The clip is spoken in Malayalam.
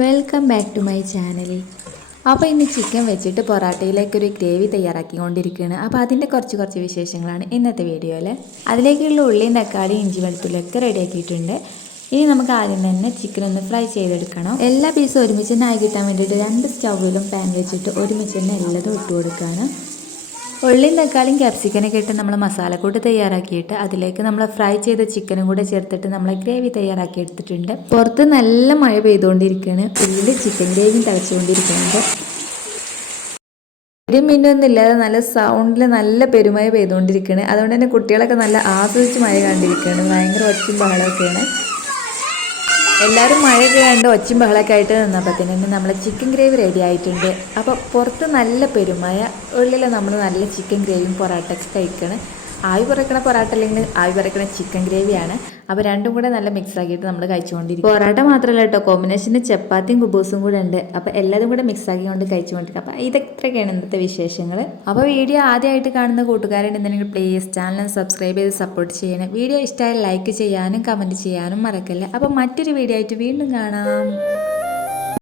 Welcome back to my channel. അപ്പോൾ ഇന്ന് ചിക്കൻ വെച്ചിട്ട് പൊറാട്ടയിലേക്ക് ഒരു ഗ്രേവി തയ്യാറാക്കിക്കൊണ്ടിരിക്കുകയാണ്. അപ്പോൾ അതിന്റെ കുറച്ച് കുറച്ച് വിശേഷങ്ങളാണ് ഇന്നത്തെ വീഡിയോയിൽ. അതിലേക്കുള്ള ഉള്ളിയും തക്കാളി ഇഞ്ചി വെളുത്തുള്ളിയൊക്കെ റെഡിയാക്കിയിട്ടുണ്ട് ഇനി നമുക്ക് ആദ്യം തന്നെ ചിക്കൻ ഒന്ന് ഫ്രൈ ചെയ്തെടുക്കണം. എല്ലാ പീസും ഒരുമിച്ച് തന്നെ ആയി കിട്ടാൻ വേണ്ടിയിട്ട് രണ്ട് സ്റ്റൗവിലും പാൻ വെച്ചിട്ട് ഒരുമിച്ച് തന്നെ എല്ലാതും ഇട്ട് കൊടുക്കുകയാണ് ഉള്ളിയും തക്കാളിയും ക്യാപ്സിക്കനൊക്കെ ഇട്ട് നമ്മൾ മസാലക്കൂട്ട് തയ്യാറാക്കിയിട്ട് അതിലേക്ക് നമ്മൾ ഫ്രൈ ചെയ്ത ചിക്കനും കൂടെ ചേർത്തിട്ട് നമ്മൾ ഗ്രേവി തയ്യാറാക്കി എടുത്തിട്ടുണ്ട്. പുറത്ത് നല്ല മഴ പെയ്തുകൊണ്ടിരിക്കുകയാണ്. ഉള്ളിൽ ചിക്കൻ ഗ്രേവിയും തിളച്ചുകൊണ്ടിരിക്കുന്നുണ്ട് ഒരു മിന്നൊന്നും ഇല്ലാതെ നല്ല സൗണ്ടിൽ നല്ല പെരുമഴ പെയ്തുകൊണ്ടിരിക്കുകയാണ്. അതുകൊണ്ട് തന്നെ കുട്ടികളൊക്കെ നല്ല ആസ്വദിച്ച് മഴ കണ്ടിരിക്കുകയാണ്. ഭയങ്കര ഒച്ചയും ബഹളമൊക്കെയാണ് എല്ലാവരും മഴയൊക്കെ കണ്ട് ഒച്ചും ബഹളമൊക്കെ ആയിട്ട് നിന്നപ്പോഴത്തേനും നമ്മളെ ചിക്കൻ ഗ്രേവി റെഡി ആയിട്ടുണ്ട്. അപ്പോൾ പുറത്ത് നല്ല പെരുമഴ ഉള്ളിൽ നമ്മൾ നല്ല ചിക്കൻ ഗ്രേവിയും പൊറാട്ടയൊക്കെ കഴിക്കണം. ആവി പറക്കണ പൊറാട്ട അല്ലെങ്കിൽ ആവി പറക്കണ ചിക്കൻ ഗ്രേവിയാണ് അപ്പോൾ രണ്ടും കൂടെ നല്ല മിക്സ് ആക്കിയിട്ട് നമ്മൾ കഴിച്ചുകൊണ്ടിരിക്കും. പൊറാട്ട മാത്രമല്ല കേട്ടോ കോമ്പിനേഷന് ചപ്പാത്തിയും കുബൂസും കൂടെ ഉണ്ട്. അപ്പോൾ എല്ലാതും കൂടെ മിക്സ് ആക്കിക്കൊണ്ട് കഴിച്ചുകൊണ്ടിരിക്കും. അപ്പോൾ ഇതൊക്കെയാണ് ഇന്നത്തെ വിശേഷങ്ങൾ അപ്പോൾ വീഡിയോ ആദ്യമായിട്ട് കാണുന്ന കൂട്ടുകാരുണ്ടെന്നുണ്ടെങ്കിൽ പ്ലീസ് ചാനൽ സബ്സ്ക്രൈബ് ചെയ്ത് സപ്പോർട്ട് ചെയ്യണം. വീഡിയോ ഇഷ്ടമായി ലൈക്ക് ചെയ്യാനും കമന്റ് ചെയ്യാനും മറക്കല്ലേ. അപ്പോൾ മറ്റൊരു വീഡിയോ ആയിട്ട് വീണ്ടും കാണാം.